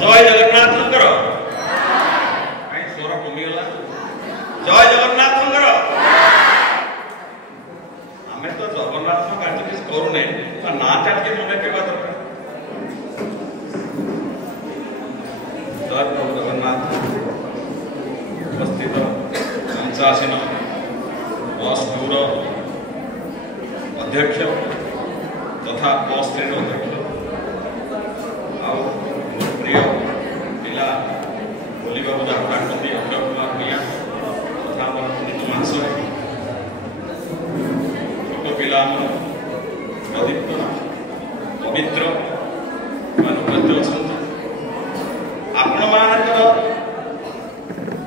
जय जगन्नाथ कहीं स्वर कमिगला जय जगन्नाथ आम तो जगन्नाथ कार्य किसी करूने ना टाके मन पीवा दरकार जय प्रभु जगन्नाथ उपस्थित मंचासीन बस टूर अध्यक्ष तथा बस ट्रेन अध्यक्ष प्रिय पिला बोली बाबू जहाँ डाकती अक्षय कुमार मिया तथा महाशय छोट पिला प्रदीप्त पवित्र अच्छा आपण मानकर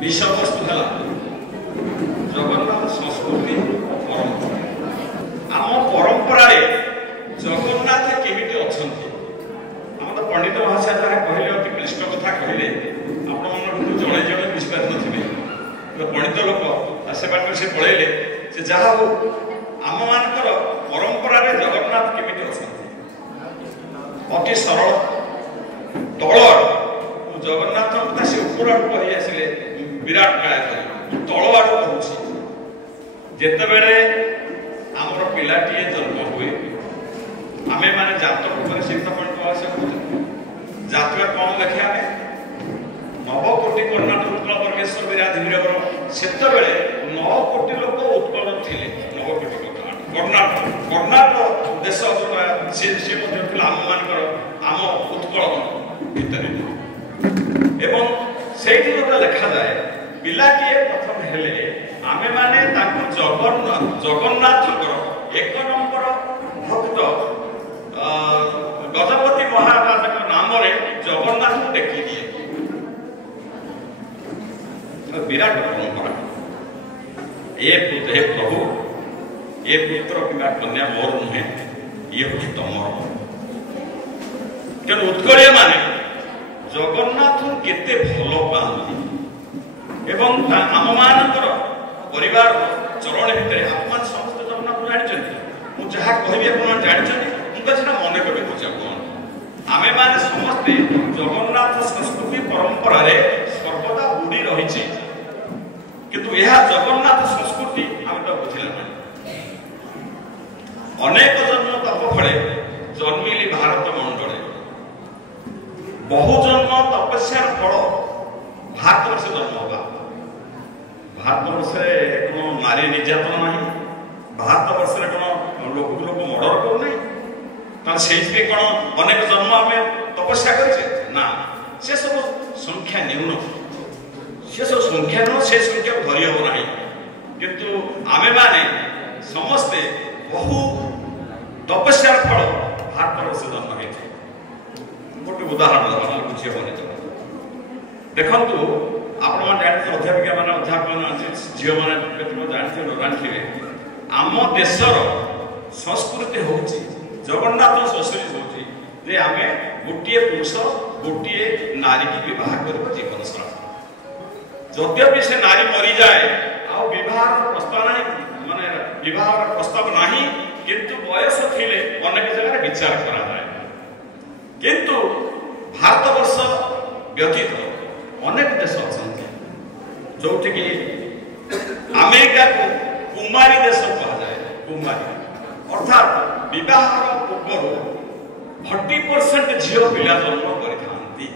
विषय वस्तु है जगन्नाथ संस्कृति परंपरा आम परंपरा जगन्नाथ केमिटी अच्छा पंडित भाषा जहाँ कहले अति क्लिष्ट कथा कहले आपण मन जड़े जड़े बुझीपार थे पंडित लोक से बाटर से पलैले से जहाँ हो आम मानकर परंपरा जगन्नाथ केमिटी अच्छा अति सरल तल जगन्नाथ कथा से ऊपर आड़ कही आसिले विराट काया तल आड़ कहूँ जिते बड़े आमर पिलाटी जन्म हुए आमे माने जातक सीता पंडित भाषा जातक कौन देखे आमे नवकोटी कर्णाटक उत्कल वर्गेश्वर विराधीवीर से 9 कोटी लोक उत्कल थिले नवकोटी कर्णाटक देश आम मानकर आम उत्कल भितर एवं से लिखा जाए पिला किए प्रथम हेले आमे माने जगन्नाथ एक नंबर भक्त गजपति महाराज नाम जगन्नाथ को टेकी दिए विराट परंपरा ये प्रभु ये पुत्र कि कन्या मोर नुहे ये हूँ तमर तेणु उत्कलिया माने जगन्नाथ केते भल पाती एवं आम मानकर परिवार चरण भितर आप समस्त जगन्नाथ जानते मुझे जहाँ कह जानते मन कभी बुझा कौन आमे माने समस्ते जगन्नाथ संस्कृति परंपरा रे सर्वदा बुड़ी रही किंतु यह जगन्नाथ संस्कृति आम तो बुझिला ना अनेक जन्म तप फले जन्मिली भारत मंडले बहु जन्म तपस्यार फल भारतवर्ष जन्म होगा भारतवर्ष नारी निर्यातन ना भारतवर्ष लोक लोक मर्डर करूना से कौन अनेक जन्म आम तपस्या करे ना से सब संख्या न्यून से सब संख्या न्यून से संख्या धरी हम ना किंतु आमे माने समस्ते बहु तपस्यार फल भारतवर्ष जन्म होते गोटे उदाहरण बुझे बने देखु आपण जानते अध्यापिका मैंने अध्यापक झील मैंने जानते जानते आम देशर संस्कृति हूँ जगन्नाथ संस्कृति हूँ जे आम गोटे पुरुष गोटे नारी की विवाह कर जीवन सारा जद्यपि से नारी मरी जाए आवाह प्रस्ताव ना माने विवाह प्रस्ताव ना किंतु बयस थिले अनेक जगह विचार करा जाए किंतु भारतवर्ष व्यतीत अनेक देश अच्छा जो अमेरिका को कुमारी देश कहा जाए कुमारी अर्थात विवाह पूर्व 40% झील पिला जन्म करती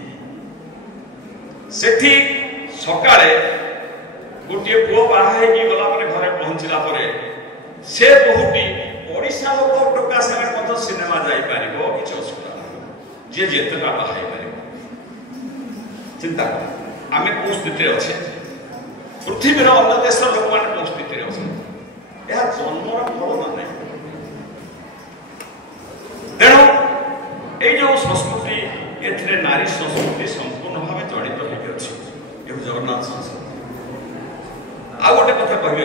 सकाळे गोटे पुओ बाहा गला घरे पहुंचला से बहुटी ओडिशा लोक टोका सागर सिनेमा जापर किसी असुविधा ना जी जितेटा बाहाई पार चिंता कर आम कौ स्थित अच्छे पृथ्वीर अन्य देश लोक मैंने कौ स्थित अच्छे यह जन्मर फल ना नहीं तेणु ये जो संस्कृति ए नारी संस्कृति संपूर्ण भाव जड़ित होकर अच्छी जगन्नाथ संस्कृति आ गोटे कथा कह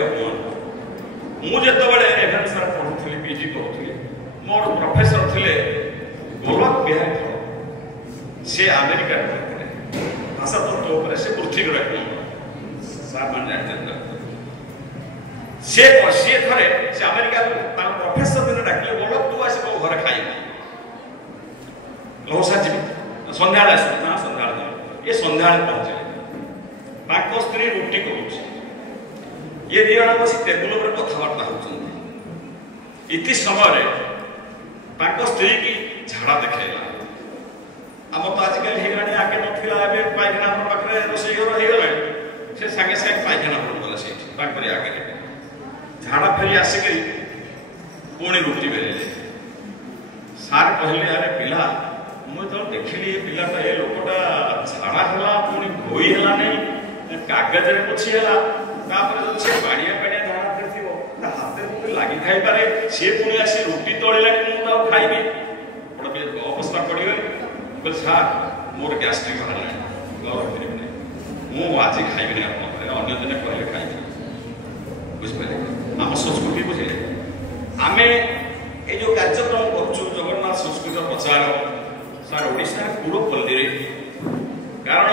मुझे रेभेन्सा पढ़ुली पीजी करूली मोर प्रोफेसर थे गोलक बिहारी फल सी अमेरिका भाषा तत्व से पृथ्वीर एक सार मान जानते सी थे से अमेरिका प्रोफेसर दिन डाकिले बोल तू आस घर खाई लौसा जी सन्ध्या सन्ध्या ये संध्या पहुंचे स्त्री रुटी करुचे ये दी जन बस टेबुल पर कथबार्ता होती इति समय स्त्री की झाड़ा देखला आम तो आजिकल होगा आगे नाला पायखाना पाखे रोषेई घर हो गला से सागे सागे पायखाना गले से आगे झाड़ा फेरी आसिक पुणी रुटी बेले सार कहले अरे पिला मुझे देखिली ये पिलाटा ये लोकटा झाड़ा है पुणी घोई है नहीं कागज में पोछीगला से बाड़िया बाड़िया झाड़ा फेर हाथ में लगी खाई पारे सी पुणी आसी रुटी तोड़ला मुझे खाइबी गोटे अवस्था पड़गली बोले सार मोर गैस्ट्रिक बाहर मुझे आज खाइबी अन्य दिन कहले खाइबी बुझिपारे आम संस्कृति बुझे आम ये जो कार्यक्रम करूँ जगन्नाथ संस्कृत प्रचार सार ओडिशा पूरपल्ली कारण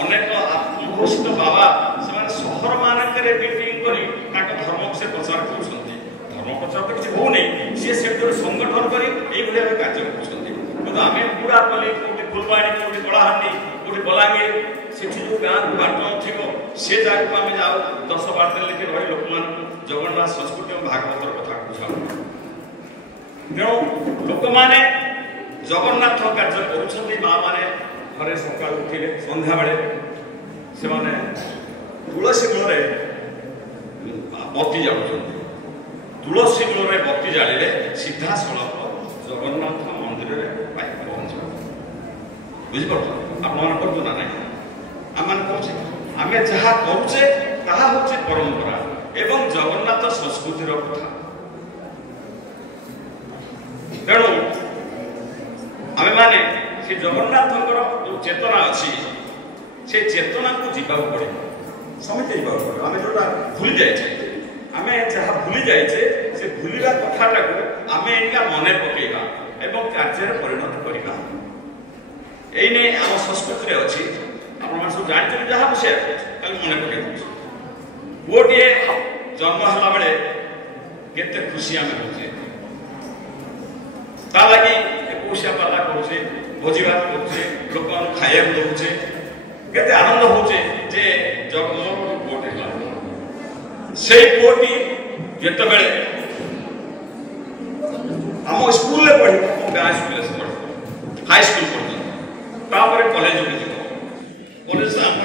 अनेक आत्मघोषित बाबा से सहर मानक मीटिंग कर धर्म से प्रचार कर धर्म प्रचार तो किसी हो सी संगठन कर कार्य कर आम पूरापल्ली कौटी फुलवाणी कौटी कलाहांडी कौटी बलांगीर से जो गाँव को बाट थी से जगह को आम जाऊ 10-12 दिन लेके रही लोक मान जगन्नाथ संस्कृति और भागवतर कथा बुझाऊ तेणु लोक मैंने जगन्नाथ कार्य करुँच माँ मैंने घरे सका उठिले संध्या बेले से तुलसी मूल बत्ती जालुं तुलसी मूल बत्ती जाले सीधा सड़क जगन्नाथ मंदिर में पहुँच बुझीपार आप ना ना आम आम जहाँ करुचे ताहा होची परंपरा एवं जगन्नाथ संस्कृतिर कथा तेणु आम माने से जगन्नाथ जो चेतना अच्छी से चेतना को जीवा पड़े समझते आम जो भूली जाए आम जहाँ भूली जाए से भूलवा कथाटा को आम एनिका मन पकेगा एवं कार्य परिणत करवा यही आम संस्कृति अच्छी आप सब जानते जहाँ विषय कल मन पकड़ पुओटे जन्म है बेले केते खुशी आम हो लगी एकुशिया पाला करुचे भोजी भात करुचे लोक खाया दौचे केते आनंद होचे जे जगमोर पुओटे से पुओटी जिते बेले आम स्कूल पढ़ गाँ स्कूल से पढ़ हाई स्कूल पढ़ कॉलेज को जीव कॉलेज आम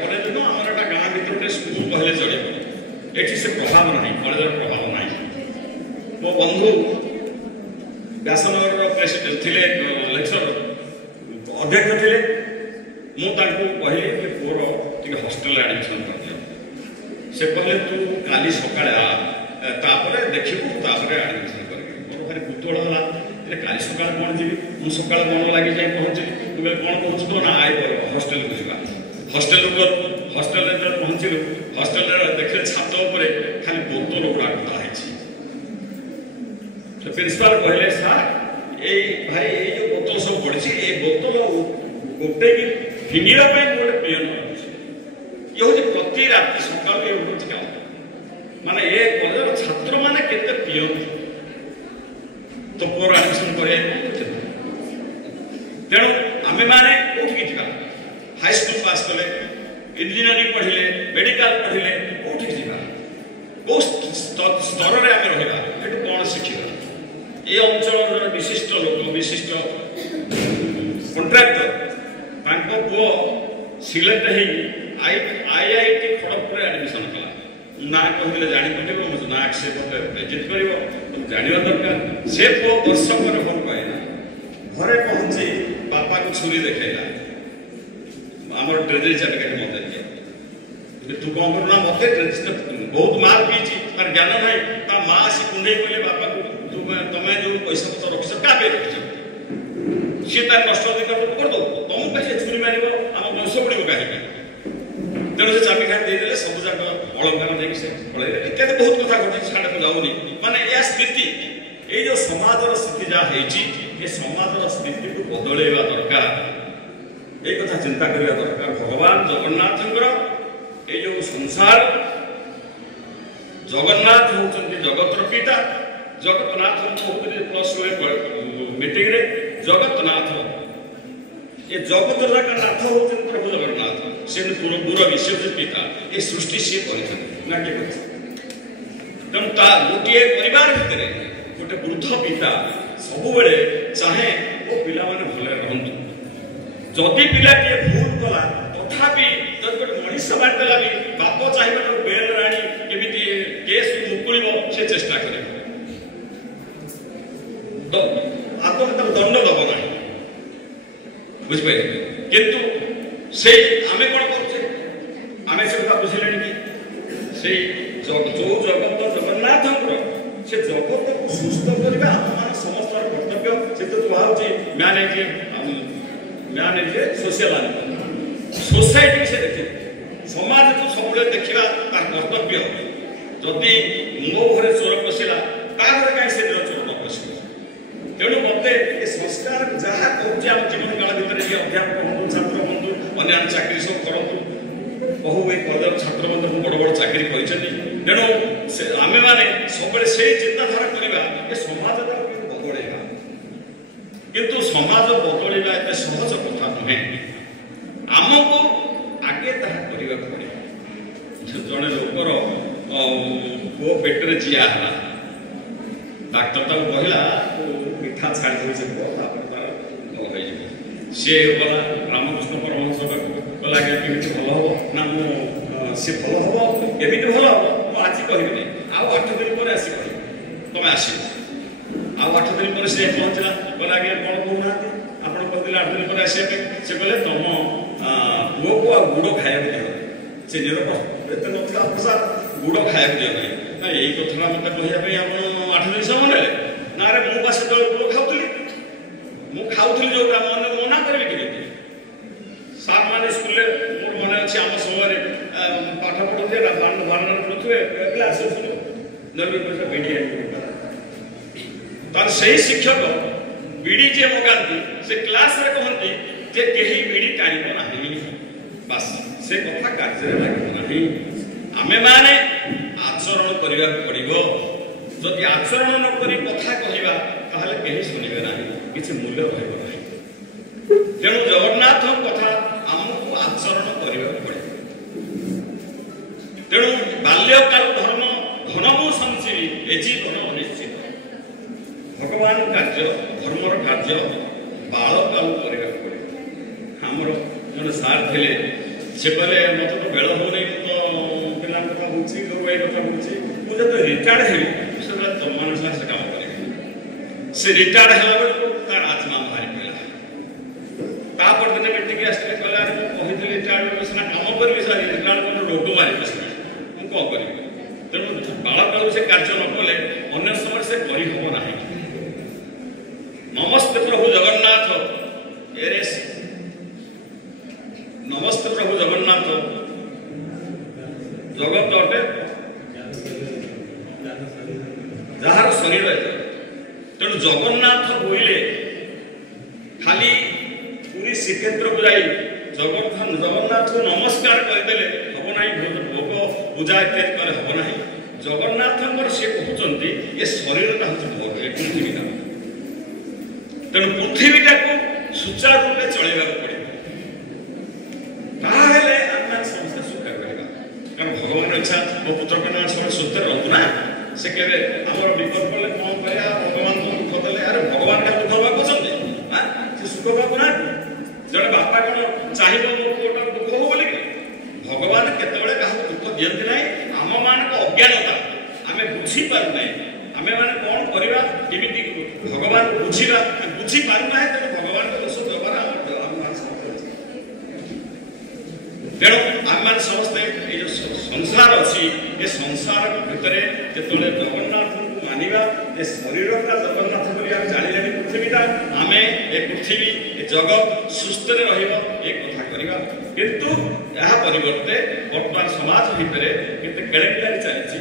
कॉलेज नु आम गाँ भर स्कूल कहले चलो ये से प्रभाव ना कॉलेज प्रभाव ना मो बंधु व्यासनगर प्रेसिडेंट थे लेक्चर अध्यक्ष थे मुझे कहली कि पुअर टे हॉस्टेल एडमिशन कर दिया से कहले तू काली सकाଳେ देखू एडमिशन कर मोर भारी कुतूहल है काली सकाଳେ कौन जी मुझे सका मन लगी जाए पहुँचली मुझे कौन कहूँ तो ना आए हॉस्टेल को जावा हॉस्टेल हॉस्टेल पहुँचलु हॉस्टेल देखले छात खाली बोतल गुड़ा गुड़ा प्रिंसिपाल कहले सार ये भाई ये जो बोतल सब पड़ी ये बोतल गोटे की फिंगिरा गोटे पियन ये हूँ प्रति राति सकाल ये हूँ काम माने ये कॉलेज छात्र मैंने केते पियन तो पुअर एडमिशन कर तेणु आम मैंने कौटी जा हाई स्कूल पास कले इंजीनियरिंग पढ़िले मेडिकल पढ़िले कौटी जा कौ स्तर में आम रहा ये कौन शिखा ये अंचल विशिष्ट लोक विशिष्ट कंट्राक्टर पुओ सिलेक्ट हो IIT खड़गपुर एडमिशन कला ना कहते जापर मुझे ना से जित कर जानवा दरकार से पुओ वर्ष पर भल पाएना घरे पहुंची बापा को छुरी देखला आम ट्रेजरी सर्टिफिकेट मत दिए तू कौन करूना मत बहुत मार पीछी तार ज्ञान ना माँ आसी कुंडे कहले बापा को तुम्हें जो पैसा पतर रखी क्या रखी सी तार नष्ट अधिकार कर दो तुमको कहीं छुरी मार आम वंश पड़ो कहीं तेणु से चाबी खाई देदेले सब जाक अलंकार देखिए से पढ़े इत्यादि बहुत कथा घटी छाड़ को जाऊनी माने या स्थिति ये जो समाजर स्थिति जहाँ ये समाजर स्थिति को बदलैवा दरकार ये कथा चिंता करवा दरकार भगवान जगन्नाथ ये जो संसार जगन्नाथ होती जगतर पिता जगतनाथ प्लस मीटिंग रे जगतनाथ ये जगत नाथ होती प्रभु जगन्नाथ से मुरबी से पिता ये सृष्टि सी कर तेणु गोटे परिवार भितर गोटे वृद्ध पिता सब चाहे वो पिला माने भले रहतु जदि पिलाटे भूल कला तथापि जब गोटे मनीष मारिदेला भी बाप चाहिए बेल आनी केमी केस मुकुल से चेष्टा करे तो आत्महत्या दंड दब ना बुझे किंतु से आमे कौन करछे आमे से कथा बुझिले कि से जो जगत जगन्नाथ से जगत को सुस्थ करबा आम समस्त कर्तव्य से तो कहउची मैनेज सोशल सोसाइटी से देखे समाज को सब देखा तार कर्तव्य जदि मो घरे चोर पशिला ता घरे कहीं से चोर न पशिला तेणु मत ये संस्कार जहाँ कहे आम जीवन काल भितर ये अध्यापक बंधु छात्र बंधु अन्य चाकरी सब करूँ बहु ये कलेज छात्र बंधु बड़ बड़ चाकरी कर तेणु आमे मैंने सब से चिंताधारा करवा ये समाज बदलवा किंतु समाज बदलवा एत सहज कथा नुहे आमको आगे ताहा करने पड़े जड़े लोकर पु पेटे जिया है डाक्तर ताको कहला मिठा छाड़ी दे से तार भल हो सी गला रामकृष्ण परमहंस कहला केमी भल हम ना सी भल हम केमी भल हम मुझे आज कहबी नहीं आउ 8 दिन पर आसी कह तुम आस आउ 8 दिन पर से पहुँचला कहला आज्ञा कौन कहना आप कहते 8 दिन पर आसा से कहले तुम पुओ को आ गुड़ खाया दियो से एत ना प्रसाद गुड़ खाया दियो ना यही कथा मत कहवाई आप 8 दिन समय ना ना रे मुझे से गुड़ खाऊली मुझे खाऊली जो मन मना करी कि सार मैंने स्कूल मोर मन अच्छे आम समय पाठ पढ़ुथे बारना पढ़ुथे क्लास विड़ी तार से शिक्षक विड़ी जी मगाती से क्लास रे कहती जे कहीं विड़ी टाणिब ना बस से कथा कार्य लगे आमे माने आचरण करने पड़ो जदि आचरण नक कथा कहवा ताहले कहीं शुणवे ना किसी मूल्य रहा तेणु जगन्नाथ कथा आमको आचरण करने पड़े तेणु बाल्यकाल धर्म घनमु संसीवी ए जीवन अनिश्चित भगवान कार्य धर्मर कार्य बालकाल करने पड़े आमर जो सार थे से कहले मत तो बेल हो नहीं तो पिला कथा बुझी गई कथा बुझी मुझे तो रिटायर्ड हेबी से तुम मान से काम कर से रिटायर्ड है तार आत्मा बाहरी पड़ा तापर दिन बेटी के आसते कहला कही रिटायर्ड सीना कम करी सर रिटायर्ड कर डोटो मारी बसला मुझे कौन करी तेणु बालकाल से कार्य न कले अन्य समय से करहब ना नमस्ते प्रभु जगन्नाथ एरेस नमस्ते प्रभु जगन्नाथ जगत अटे जार शरीर तेणु जगन्नाथ बोले खाली पूरी श्रीक्षेत्र को जाई जगन्नाथ को नमस्कार करदे हम ना भोग पूजा इत्यादि कले हम ना जगन्नाथ से कहते ये शरीरटा हूँ मोर ये पृथ्वीटा तेणु पृथ्वीटा को सुचारू रूपे चलवा पड़े समस्या स्वीकार करवा कारण भगवान इच्छा मो पुत्र का नाम सब सुध रहतु ना से केवे आमर विपद पड़े कौन करा भगवान को दुख देले अरे भगवान क्या दुख हवा कहते से सुख पाबू ना जड़े बापा कौन चाहिए मो पुओटा दुख हो बोली भगवान केतबेले क्या दुख दियंती ना आम मान अज्ञानता आम बुझी पार ना आम मैंने कौन करवा केमी भगवान बुझा बुझी पारना है तेणु भगवान का दोष व्यवहार तेणु आम समस्ते ये जो संसार अच्छी ये संसार भितर जो जगन्नाथ को मानिबा ये शरीर का जगन्नाथ बोली आम जानिले पृथ्वीटा आम ए पृथ्वी जगत सुस्थ कथा करवा किंतु यह परिवर्ते वर्तमान समाज भितर केते केलेंकारी चली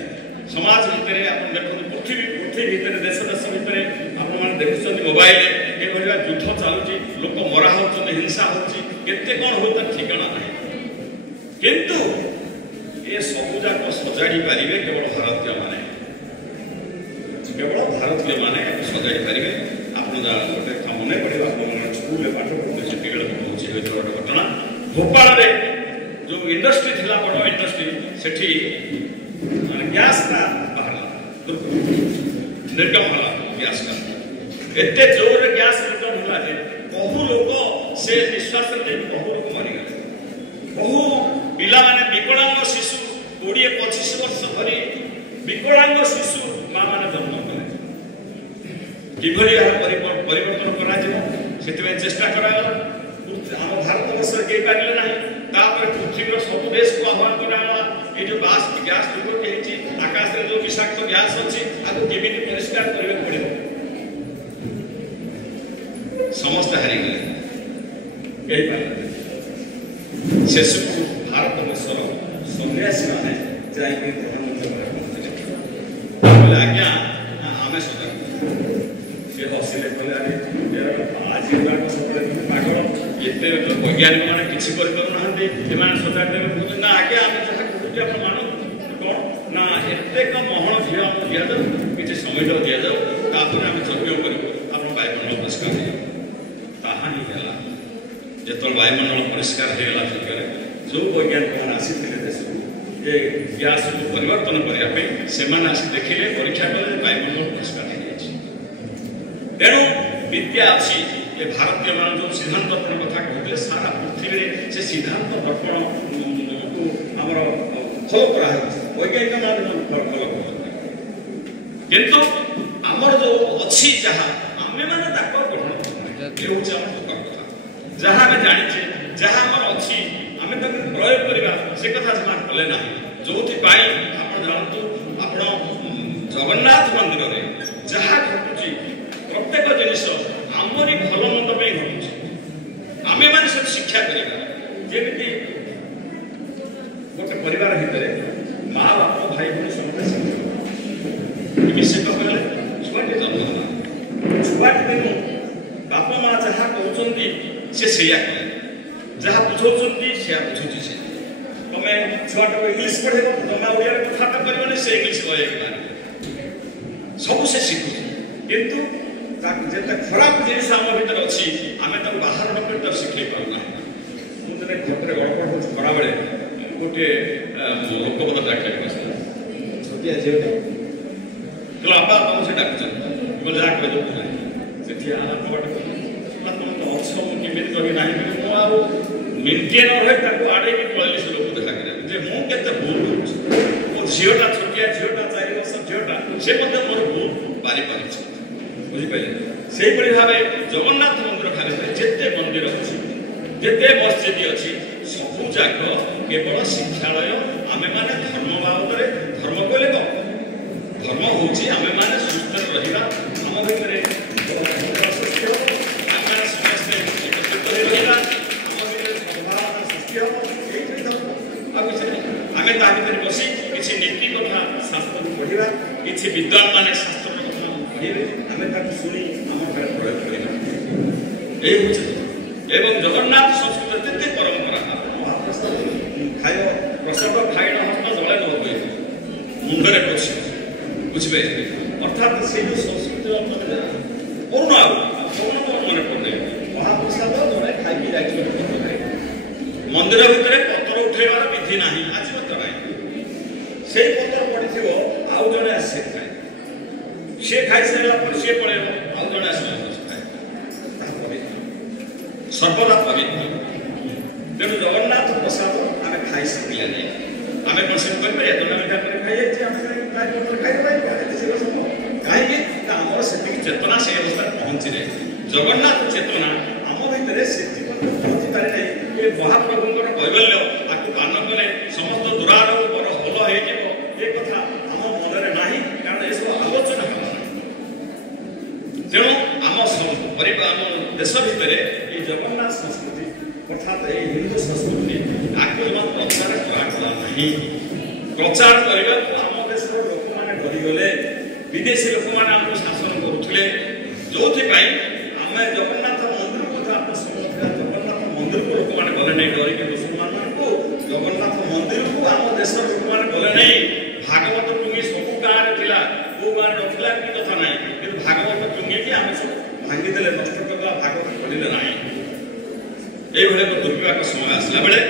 समाज भितर आप देखते पृथ्वी भितर देश देश भितर आप देखुं मोबाइल ये युद्ध चलुची लोक मरा होती हिंसा होते कौन हो ठिकाना ना किंतु ये सबुजाक सजाड़ी पारे केवल भारतीय माने सजाड़ी पारे आप गोटे मन पड़े स्कूल पाठ पढ़ते गोटे घटना भोपाल जो इंडस्ट्री थिला बड़ इंडस्ट्री सेठी माने गैस का बाहर निर्गम होला गैस का एते जोर गैस निर्गम होला जे बहु लोग से निश्वास ले बहु लोग मरि गले बहु पिला माने विकलांग शिशु 20-25 वर्ष धरी विकलांग शिशु मां माने जन्म कले किभली परिवर्तन करा जे सेतवे चेष्टा कराला आम भारत वर्ष के पारे ना पृथ्वी सब देश को आह्वान कराला ये जो गैस दुर्घटना होती आकाश में जो विषाक्त गैस अच्छी आपको केमी परिष्कार करने पड़े समस्त हारिगले शेष को भारत वर्षर सन्यासी मैंने जाकर प्रधानमंत्री आज्ञा आम सतर्क सी हसिले आज पागल एते वैज्ञानिक मैंने किसी कर सजाग देवे ना आगे आम जहाँ कहते आप मान कौन ना एत महल झी आम दि जाऊ किसी समय दि जाऊ तापर आम यज्ञ करूँ आप वायुमंडल परिष्कार हो ताहा ही है जो वायुमंडल परिष्कार होगा जगह जो वैज्ञानिक मैंने आसी देश ये गैस को परिवर्तन करने से देखिले परीक्षा कले वायुमंडल परिष्कार हो तेणु विद्या अच्छी ये भारतीय मान जो सिद्धांत दर्पण कथा कहते सारा पृथ्वी से सिद्धांत दर्पण को आमर फॉलो करा वैज्ञानिक मान फॉलो करते किंतु आमर जो अच्छी जहाँ आमे माने ताको गठन ये होछ हम कथा जहाँ आमे जानिछे जहाँ आमर अच्छी आमे ताको प्रयोग करबा से कथा जमा कले ना जोथि पाई आपण जानतु आपण जगन्नाथ मंदिर रे जहाँ घटुची प्रत्येक जिनिस आमरी भल मंद पे घटुची आमे माने सब शिक्षा करिबा जेमिति गोटे परिवार भितर माँ बाप भाई बहन समस्त मिश्रित कले छुआटी जन्म छुआटी दिन बाप माँ जहाँ कहते से कले जहाँ बुझाऊँ से बुझुची से तुम छुआटा को इंग्लीश पढ़ेब जमा ओडिया कथा कर से इंग्लीश कहला सब से शिखुची किंतु जेते खराब जिनिस आम भीतर अच्छी आम बाहर तो शिखे पाना मुझे घटरे गड़बड़ हो खरा बेले गोटे लोकपद डाक छोटिया झीटे कहला आपा तुम से डाक जहाँ कह दो से तुम तो अच्छ मुझे कही ना मिनटे न रहे आड़े पड़े से लोक देखा मुझे भूल मो झीटा छोटिया झीटा 4 वर्ष झीटा से मोर भूल बारी पार बुझिपारे से भाव जगन्नाथ मंदिर खाली जिते मंदिर अच्छी जिते मस्जिद अच्छी सबू जाक केवल शिक्षालय आमे माने धर्म बाबद धर्म कहले कौन धर्म हूँ आमे माने सुस्थ रहा आम भितर सृष्टि हम आम समस्ते एकत्रित रहा आम भितर सद्भावना सृष्टि हम यही धर्म आम भितर बसी किसी नीति कथा शास्त्र पढ़ा किसी विद्वान माने शास्त्र कथा पढ़े आम शुणी आम घर प्रयोग करवा एवं जगन्नाथ संस्कृत जिते परंपरा महाप्रसाद खाय प्रसाद खाइन हस्त जड़े न हुए मुंडे पशि बुझे अर्थात से जो संस्कृति कौन कौन मन पड़े महाप्रसाद जड़े खाई जाए मंदिर भितर पत्र उठेबार विधि ना आज ना से पत्र पड़ी आउ जड़े आसे खाए सी खाई सारा सी पड़े आउ जड़े आस सर्वदा पवित्र तेणु जगन्नाथ प्रसाद आम खाई सकला आम कौन से मिठा कर खाई कहीं आमर से चेतना से अवस्था पहुँची रहे जगन्नाथ चेतना आम भितर से पहुँची पारे ना ये महाप्रभुंर कैबल्य आपको पान कले समस्त दुरारोग पर हल हो कथा आम मन ना कारण ये सब आलोचना तेणु आम देश भितर ये जगन्नाथ संस्कृति अर्थात ये हिंदू संस्कृति आपको प्रचार करागला नहीं प्रचार करने आम देश लोक मैंने डरीगले विदेशी लोक मैंने आमको शासन करुले जो आम जगन्नाथ मंदिर कथा आप समझा जगन्नाथ मंदिर को लोक मैंने गले नहीं डरिक मुसलमान को जगन्नाथ मंदिर को आम देश लोक मैंने गले नहीं भागवत टुंगी सब गाँव थिला वो गाँव नथिला कि कथा ना कि भागवत टुंगी कि आम सब भांगीदे नष्ट करदा भागवत पढ़िले ना ये दुर्विपाक समय आसला बेले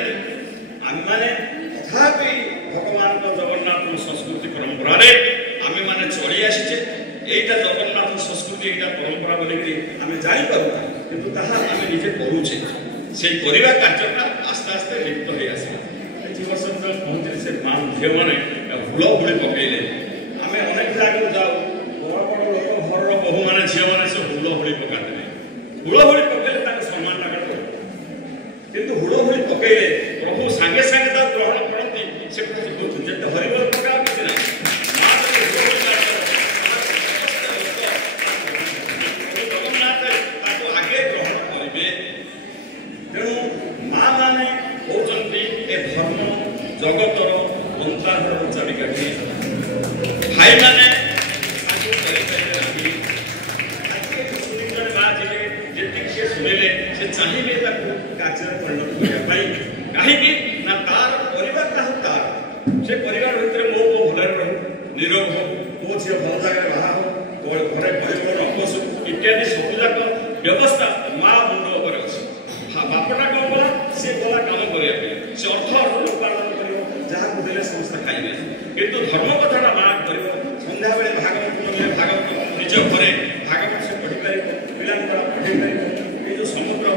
आम मैंने तथापि भगवान जगन्नाथ संस्कृति परंपरा आम मैंने चली आसीचे यहीटा जगन्नाथ संस्कृति यहाँ परंपरा बोलिकी आम जापर किंतु ताहा आम निजे करुचे से करवा कार्यटा आस्ते आस्ते लिप्त हो आसला वर्ष पहुँचे से माँ झील मैंने हुड़हुड़ी पकईले आम अनेक जगह जाऊ बड़ बड़ लोक घर बहु मैंने झील मैंने से हुड़हुड़ी पकाते हुड़हुड़ी पकईले सम्मान टाका किंतु हुड़हुड़ी पकईले प्रभु सांगे सांगे ग्रहण करती से हरिबोल पका कि ना जगन्नाथ आगे ग्रहण करेंगे तेणु माँ मैंने कहते ए धर्म जगतर अंतरधर चाबिकाठी भाई मैंने शुणिले से चाहिए कार्य परिणत करने कहीं ना तार परिवार तार से परिवार भितर मो पो भल रही निरोग हो मो झील भल जगह बाहा हो घरे भाई बहन अकस इत्यादि सबुजाक व्यवस्था माँ मुंड उपर अच्छे बापटा कौन गला सी गला कम करने से अर्थ उपार्जन कर जहाँ देने समस्त खाइबे किंतु धर्म कथा माँ कर सन्ध्या बेले भागवत पढ़े भागवत निज घरे भागवत से पढ़ी पार पिला पढ़े पार ये जो समुद्र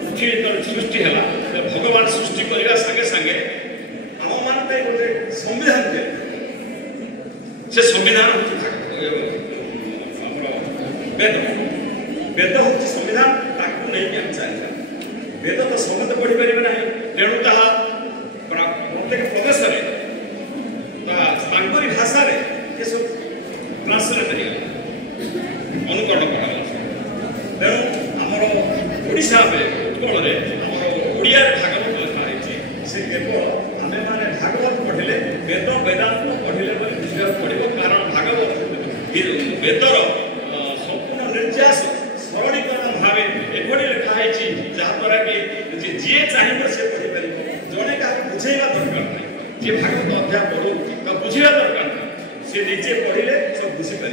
पृथ्वी तल सृष्टि है भगवान सृष्टि करने सागे सागे आम मान गोटे संविधान दे से संविधान वेद वेद हूँ संविधान ताकू नहीं आम चलता वेद तो समस्त पढ़ी पारे ना तेणु ताहा प्रत्येक प्रदेश भाषा सब ट्रांसलेट अनुकरण कर तेणु आमर ओडिशा उत्कल ओडिया भागवत लिखाई से केवल आम मैंने भागवत पढ़िले वेद वेदांत पढ़िले बुझा पड़ो कारण भागवत वेदर संपूर्ण निर्यास सरलीकरण भाव एभली लिखाई जहाँद्वारा कि जी चाहिए से पढ़ी पार जड़े क्या बुझेगा दरकार नहीं जी भागवत अध्याय पढ़ू बुझा दरकार नहीं सी निजे पढ़िले सब बुझीपार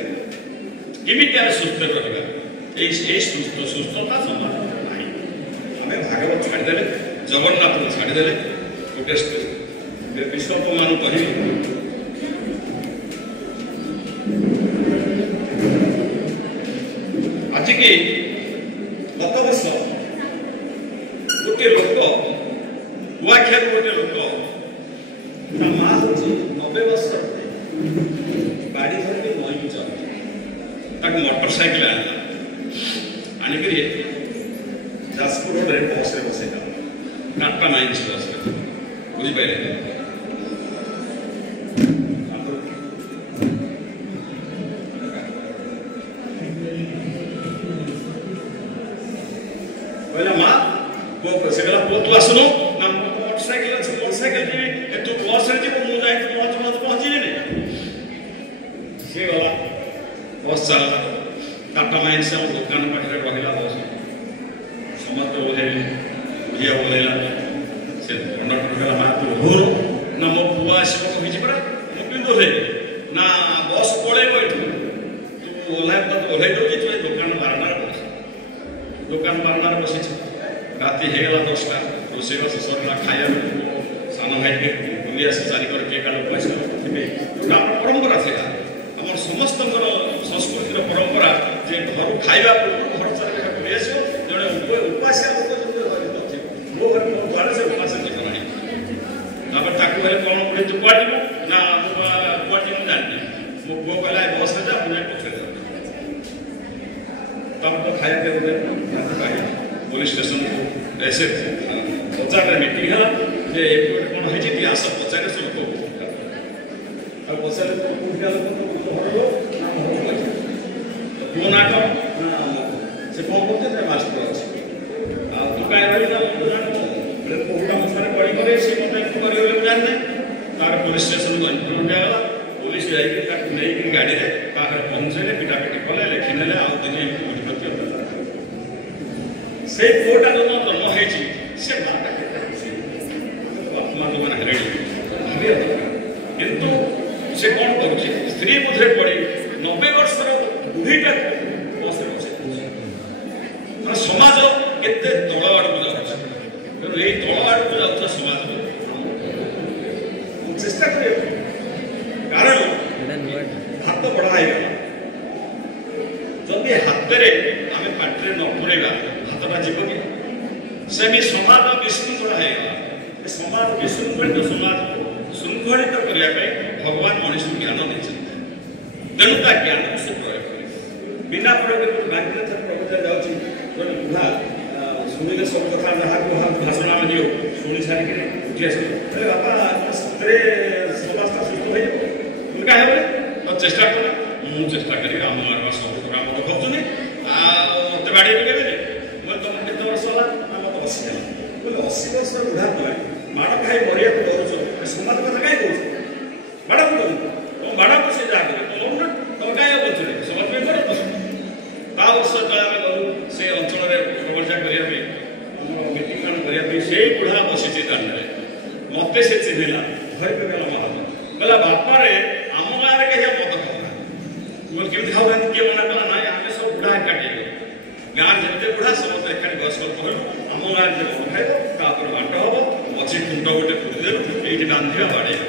केमी सुस्थ रहा सुस्थता समाज ना आम भागवत छाड़दे जगन्नाथ छाड़दे गोटे विश्वप मान कह आज की गत वर्ष गोटे लोक कुआखिया गोटे लोक माँ हूँ 90 वर्ष गाड़ी धरके नई को चल मोटरसाइकिल आणिक जाजपुर रोड में बस बसई टाटा माइंस बस बुझिपारे कहला माँ से कहला पु तू आसनु ना मोटरसाइकिल अच्छे मोटरसाइकिल जी तू बस रे जीव मुझे पहुँचली नहीं सी गला बस चल टाटा माइंस दुकान पाखे रहा बस समस्त ओह्लैली झील ओह्लैला से कंडक्टर कहला माँ तू ओह्लू ना मो पुआ आसो कही पड़ा मुझे ओह्लैली ना बस पलैब ये तू ओह्ल ओह्लै दूसरी तू दुकान बारंडार बस दुकान बारंडार बस राति होगला 10टा रोषेबास सरला खाया सान भाई बुली आस चारिकर किए काल पैसा थे जोटा परंपरा था आम समस्त संस्कृतिर परंपरा जे घर खावा पूर्व घर चार बुली आस जड़े उपासिया लोक मो घर मो द्वार से उपास जीवन कौन बुढ़े तू कुआ जीव ना कुआ जीव जानी मो पुओ कहला बस जा मुझे पकड़ तब तो खाया पुलिस स्टेशन को ऐसे पचार मीटिंग है जे कौन है आस पचारे से लोक पचारे पुओ ना कौन से कौन करते मास्टर अच्छे तू कहीं रही बहुटा मसाले पड़ी करे सी मत जाने तार पुलिस स्टेशन को इन्फॉर्म दिगला पुलिस नहीं गाड़ी में पहुँचे पिटापिटी कले लिखिने आउ दिन से पुओटा जो जन्म होती से माटा के आत्मा जो मैंने हेरे किंतु से कौन कर स्त्री बुधे पड़ी 90 वर्ष बुढ़ीटा बस समाज केते तल आड़ को जाऊँ तेणु यही तल आड़ को जाऊँ समाज ହାତରେ ଆମେ ପାଟିରେ ନ ପୁରେଇବା ହାତଟା ଯିବ କି? ସେମିତି ସମାଜ ବିଶୃଙ୍ଖଳ ହେଇଗଲା। ସମାଜ ବିଶୃଙ୍ଖଳିତ ସମାଜକୁ ଶୃଙ୍ଖଳିତ କରିବା ପାଇଁ ଭଗବାନ ମଣିଷକୁ ଜ୍ଞାନ ଦେଇଛନ୍ତି। ତେଣୁ ତା ଜ୍ଞାନକୁ ସେ ପ୍ରୟୋଗ କରେ। ବିନା ପ୍ରୟୋଗରେ ଗାନ୍ଧୀନାଥ ପ୍ରବଚନ ଯାଉଛି ଗୋଟେ ବୁଢ଼ା ଶୁଣିଲେ ସବୁ କଥା ଯାହାକୁ ଭାଷଣ ଆମେ ଦିଅ ଶୁଣି ସାରିକିରି ଉଠି ଆସିବ ବାପା ସତରେ ସମାଜଟା ସୁସ୍ଥ ହେଇଯିବ କାହିଁ ହେବନି ତ ଚେଷ୍ଟା କର। ମୁଁ ଚେଷ୍ଟା କରିବି ଆମ ଗାଁର ସବୁ ଆମର ଭାବୁଛନ୍ତି ଆଉ ମୋତେ ବାଡ଼େଇ ପକେଇବେନି। ମୁଁ ତମର କେତେ ବର୍ଷ ହେଲା ନା ମୋତେ 80 ହେଲା। ବୋଲେ 80 ବର୍ଷର ବୁଢ଼ା ପିଲା ମାଡ଼ ଖାଇ ମରିବାକୁ ଡରୁଛ ସମାଜ କଥା କାହିଁ କହୁଛ? ବାଡ଼ ପଡ଼ୁନି ତମ ବାଡ଼କୁ ସେ ଯାହା କରେ ତମ ତମେ କାହିଁ ବଞ୍ଚୁନି ସମାଜ ପାଇଁ କର। ତା ବର୍ଷ ତଳେ ଆମେ ଗଲୁ ସେ ଅଞ୍ଚଳରେ ପ୍ରବଚନ କରିବା ପାଇଁ ଆମର ମିଟିଂ ମାନ କରିବା ପାଇଁ ସେଇ ବୁଢ଼ା ବସିଛି ଦାଣ୍ଡରେ ମୋତେ ସେ ଚିହ୍ନିଲା ଧରି ପକେଇଲା ମହାତ୍ମା କହିଲା ବାପାରେ ଆମ ଗାଁରେ କେହି ମଦ ଖାଉନାହାନ୍ତି। ମୁଁ କେମିତି ଖାଉନାହାନ୍ତି କିଏ ମନା କଲା ନାଇଁ ଆମେ ସବୁ ବୁଢ଼ା ଏକାଠି ହେଇଗଲୁ ଗାଁରେ ଯେତେ ବୁଢ଼ା ସମସ୍ତେ ଏକାଠି ବୟସ୍କ କହିଲୁ ଆମ ଗାଁରେ ଯେ ମଦ ଖାଇବ ତାପରେ ବାଟ ହବ ଅଛି କୁଣ୍ଡ ଗୋଟେ ପୁରିଦେଲୁ ଏଇଠି ବାନ୍ଧିବା ବାଡ଼େଇବା।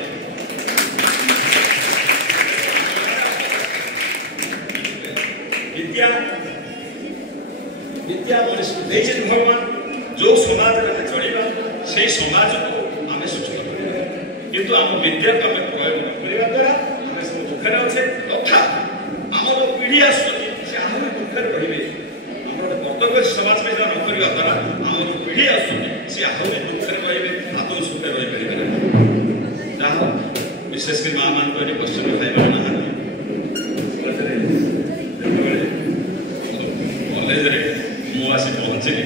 विद्या मनुष्य ଦେଇଛନ୍ତି ଭଗବାନ ଯେଉଁ ସମାଜରେ ଆମେ ଚଳିବା ସେହି ସମାଜକୁ ଆମେ ସୁସ୍ଥ କରିବା କିନ୍ତୁ ଆମ ବିଦ୍ୟାକୁ ଆମେ ପ୍ରୟୋଗ ନ କରିବା ଦ୍ୱାରା ଆମେ ସବୁ ଦୁଃଖରେ ଅଛେ ତଥା ଆମର ପିଢ଼ି ଆସୁଛନ୍ତି ସେ ଆହୁରି ଦୁଃଖରେ ରହିବେ। ଆମର କର୍ତ୍ତବ୍ୟ ସମାଜ ପାଇଁ ନ କରିବା ଦ୍ୱାରା ଆମର ପିଢ଼ି ଆସୁଛନ୍ତି ସେ ଆହୁରି ଦୁଃଖରେ ରହିବେ ଆଦୌ ସୁଖରେ ରହିପାରିବେ ନାହିଁ। ଯାହା ବିଶେଷ କରି ମା ମାନଙ୍କୁ ଏଠି କ୍ୱେଶ୍ଚନ ଖାଇବା ନାହାନ୍ତି କଲେଜରେ ମୁଁ ଆସି ପହଞ୍ଚିଲି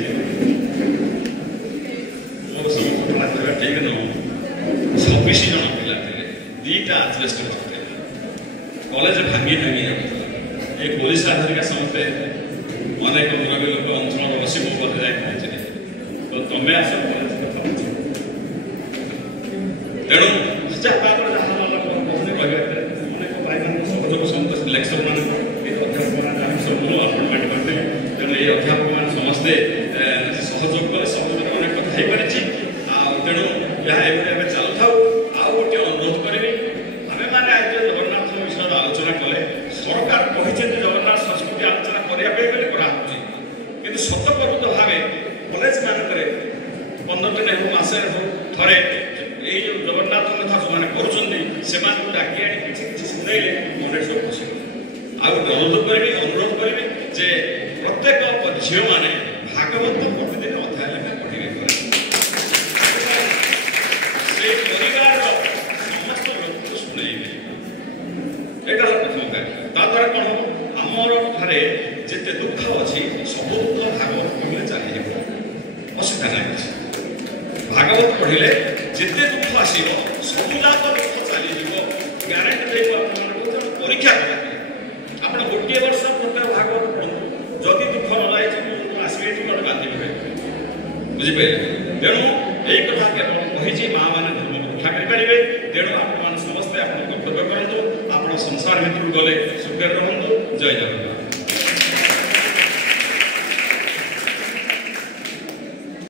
ମୋର ସବୁ ଘଟଣା କରିବା ଠିକ ନୁହଁ। 26 ଜଣ ପିଲା ଥିଲେ 2ଟା ଆଜବେଷ୍ଟ ଥିଲେ କଲେଜ ଭାଙ୍ଗି ଯାଉଥିଲା ଏ ପୋଲିସ ଧରିକା ସମସ୍ତେ ଅନେକ ମୁରବୀ ଲୋକ ଅଞ୍ଚଳରେ ବସି ମୋ ପାଖରେ ଯାଇ ପହଞ୍ଚିଲେ ତ ତମେ ଆସ କଲେଜ କଥା ବୁଝ। ତେଣୁ ତାପରେ ଯାହା କହିବା ଅନେକ ଭାଇମାନଙ୍କ ସହଯୋଗ ସମସ୍ତେ ଲେକ୍ଚର ମାନଙ୍କୁ ଅଧ୍ୟାପକମାନେ ଯାହା ସବୁ ମୁଁ ଆପଏଣ୍ଟମେଣ୍ଟ କରିଥିଲି। ତେଣୁ ଏଇ ଅଧ୍ୟାପକମାନେ ସମସ୍ତେ ସହଯୋଗ କଲେ ସହଯୋଗରେ ଅନେକ କଥା ହେଇପାରିଛି। ଆଉ ତେଣୁ ଏହା ଏଭଳି ଭାବେ ଚାଲୁଥାଉ। ଆଉ ଗୋଟିଏ ଅନୁରୋଧ କରିବି ଆମେମାନେ ଆଜି ଜଗନ୍ନାଥ ବିଷୟରେ ଆଲୋଚନା କଲେ ସରକାର କହିଛନ୍ତି ଜଗନ୍ନାଥ ସଂସ୍କୃତି ଆଲୋଚନା କରିବା ପାଇଁ ବୋଲି କରାହେଉଛି କିନ୍ତୁ ସତପ୍ରକୃତ ଭାବେ କଲେଜ ମାନଙ୍କରେ 15 ଦିନ ହେଉ ମାସେ ହେଉ ଥରେ ଏଇ ଯେଉଁ ଜଗନ୍ନାଥ କଥା ଯେଉଁମାନେ କରୁଛନ୍ତି ସେମାନଙ୍କୁ ଡାକି ଆଣି କିଛି କିଛି ଶୁଣେଇଲେ ମନରେ ସବୁ ଖୁସି। ଆଉ ଅନୁରୋଧ କରିବି ଯେ ପ୍ରତ୍ୟେକ ଝିଅମାନେ ଭାଗବତ ପ୍ରତିଦିନ ଅଧ୍ୟାୟ ଲେଖା ପଢ଼ିବେ ସେ ପରିବାରର ସମସ୍ତ ଲୋକଙ୍କୁ ଶୁଣେଇବେ। ଏଇଟା ହେଲା ପ୍ରଥମ କାର୍ଯ୍ୟ। ତାଦ୍ୱାରା କ'ଣ ହେବ ଆମର ଠାରେ ଯେତେ ଦୁଃଖ ଅଛି ସବୁ ଦୁଃଖ ଭାଗବତ ପଢ଼ିଲେ ଚାଲିଯିବ ଅସୁବିଧା ନାହିଁ ଅଛି। ଭାଗବତ ପଢ଼ିଲେ ଯେତେ ଦୁଃଖ ଆସିବ ସବୁଯାକ ଦୁଃଖ ଚାଲିଯିବ ଗ୍ୟାରେଣ୍ଟି ଦେବ। ଆପଣମାନଙ୍କୁ ପରୀକ୍ଷା କରାଯିବ। ଆପଣ ଗୋଟିଏ ବର୍ଷ ପ୍ରତ୍ୟେକ ଭାଗବତ ପଢ଼ନ୍ତୁ ଯଦି ଦୁଃଖ ନ ଲାଗିଛି ଆସିବେ ଏଠି ଗୋଟେ ବାନ୍ଧି ପକାଇବେ ବୁଝିପାରିଲେ। ତେଣୁ ଏଇ କଥା କେବଳ କହିଛି ମା ମାନେ ଧର୍ମକୁ ରକ୍ଷା କରିପାରିବେ। ତେଣୁ ଆପଣମାନେ ସମସ୍ତେ ଆପଣ କର୍ତ୍ତବ୍ୟ କରନ୍ତୁ। ଆପଣ ସଂସାର ଭିତରକୁ ଗଲେ ସୁଖରେ ରହନ୍ତୁ। ଜୟ ଜଗନ୍ନାଥ।